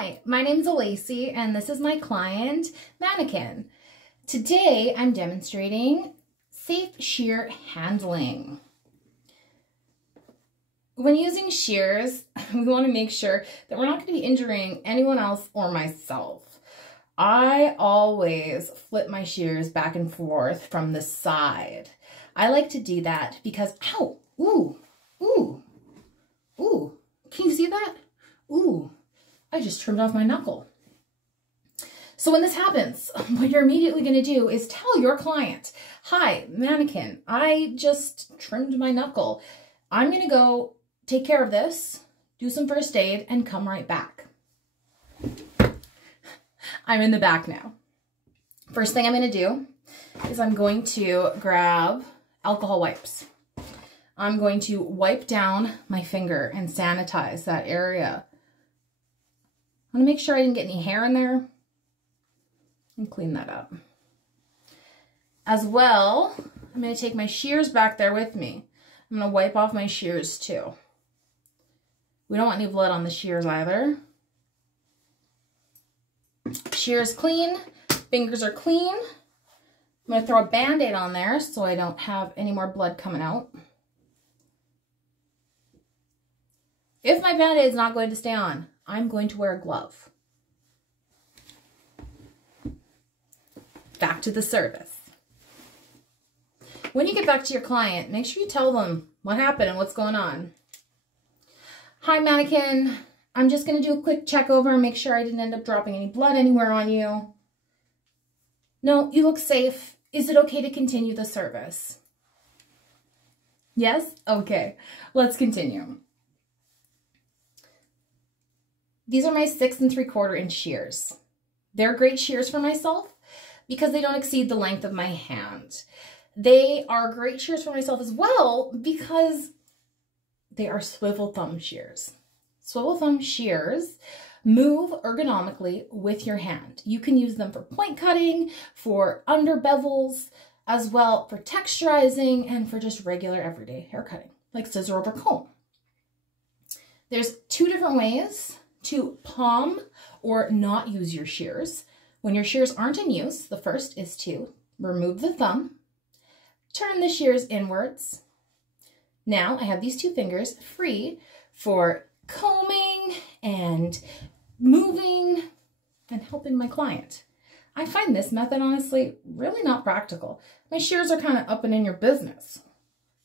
Hi, my name is Alesi and this is my client, Mannequin. Today I'm demonstrating safe shear handling. When using shears, we want to make sure that we're not going to be injuring anyone else or myself. I always flip my shears back and forth from the side. I like to do that because, ow, ooh, ooh, ooh, can you see that? Ooh, I just trimmed off my knuckle. So when this happens, what you're immediately going to do is tell your client, hi, Mannequin, I just trimmed my knuckle. I'm going to go take care of this, do some first aid, and come right back. I'm in the back now. First thing I'm going to do is I'm going to grab alcohol wipes. I'm going to wipe down my finger and sanitize that area. I want to make sure I didn't get any hair in there and clean that up. As well, I'm going to take my shears back there with me. I'm going to wipe off my shears too. We don't want any blood on the shears either. Shears clean, fingers are clean. I'm going to throw a Band-Aid on there so I don't have any more blood coming out. If my Band-Aid is not going to stay on, I'm going to wear a glove. Back to the service. When you get back to your client, make sure you tell them what happened and what's going on. Hi, Mannequin. I'm just going to do a quick check over and make sure I didn't end up dropping any blood anywhere on you. No, you look safe. Is it okay to continue the service? Yes? Okay. Let's continue. These are my 6 3/4 inch shears. They're great shears for myself because they don't exceed the length of my hand. They are great shears for myself as well because they are swivel thumb shears. Swivel thumb shears move ergonomically with your hand. You can use them for point cutting, for under bevels, as well for texturizing and for just regular everyday hair cutting, like scissor over comb. There's 2 different ways to palm or not use your shears. When your shears aren't in use, the first is to remove the thumb, turn the shears inwards. Now I have these 2 fingers free for combing and moving and helping my client. I find this method, honestly, really not practical. My shears are kind of up and in your business.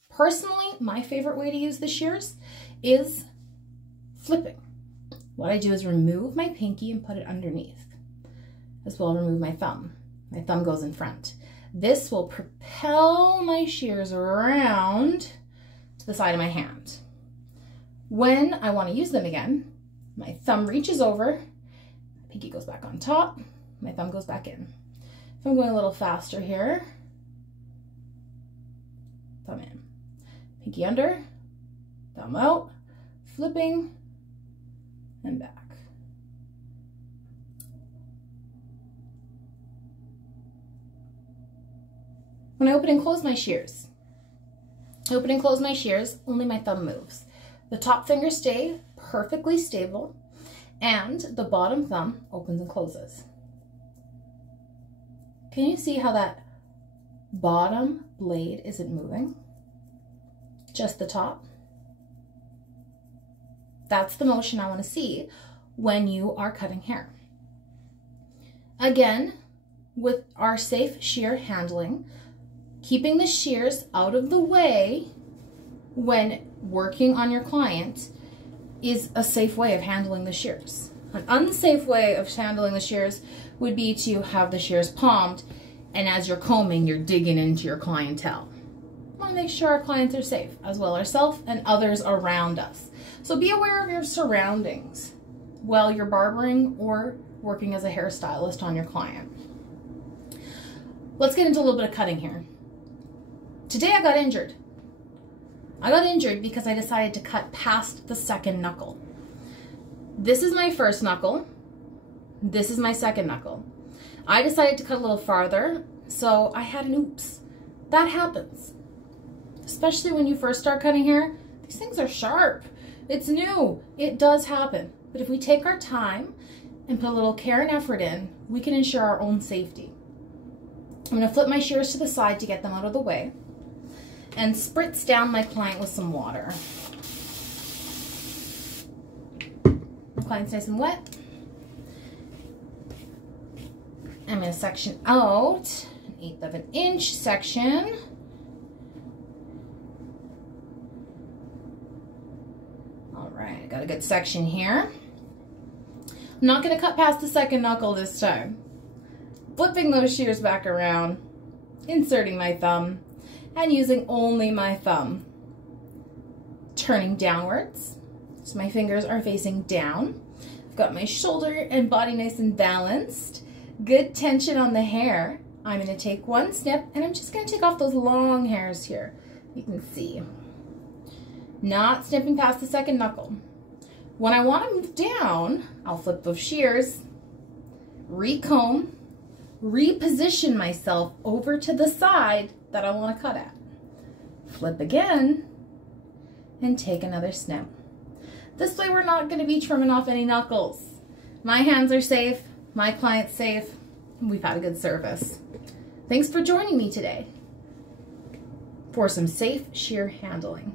Personally, my favorite way to use the shears is flipping. What I do is remove my pinky and put it underneath. As well, remove my thumb. My thumb goes in front. This will propel my shears around to the side of my hand. When I want to use them again, my thumb reaches over, my pinky goes back on top, my thumb goes back in. If I'm going a little faster here, thumb in, pinky under, thumb out, flipping, and back. When I open and close my shears, only my thumb moves. The top fingers stay perfectly stable and the bottom thumb opens and closes. Can you see how that bottom blade isn't moving? Just the top. That's the motion I want to see when you are cutting hair. Again, with our safe shear handling, keeping the shears out of the way when working on your client is a safe way of handling the shears. An unsafe way of handling the shears would be to have the shears palmed, and as you're combing, you're digging into your clientele. We want to make sure our clients are safe, as well ourselves and others around us. So be aware of your surroundings while you're barbering or working as a hairstylist on your client. Let's get into a little bit of cutting here. Today I got injured. I got injured because I decided to cut past the second knuckle. This is my first knuckle. This is my second knuckle. I decided to cut a little farther, so I had an oops. That happens. Especially when you first start cutting hair, these things are sharp. It's new. It does happen. But if we take our time and put a little care and effort in, we can ensure our own safety. I'm going to flip my shears to the side to get them out of the way and spritz down my client with some water. My client's nice and wet. I'm going to section out an 1/8 of an inch section. All right, I got a good section here. I'm not going to cut past the second knuckle this time. Flipping those shears back around, inserting my thumb, and using only my thumb. Turning downwards, so my fingers are facing down. I've got my shoulder and body nice and balanced. Good tension on the hair. I'm going to take one snip, and I'm just going to take off those long hairs here. You can see. Not snipping past the second knuckle. When I want to move down, I'll flip those shears, recomb, reposition myself over to the side that I want to cut at. Flip again, and take another snip. This way we're not going to be trimming off any knuckles. My hands are safe, my client's safe, and we've had a good service. Thanks for joining me today for some safe shear handling.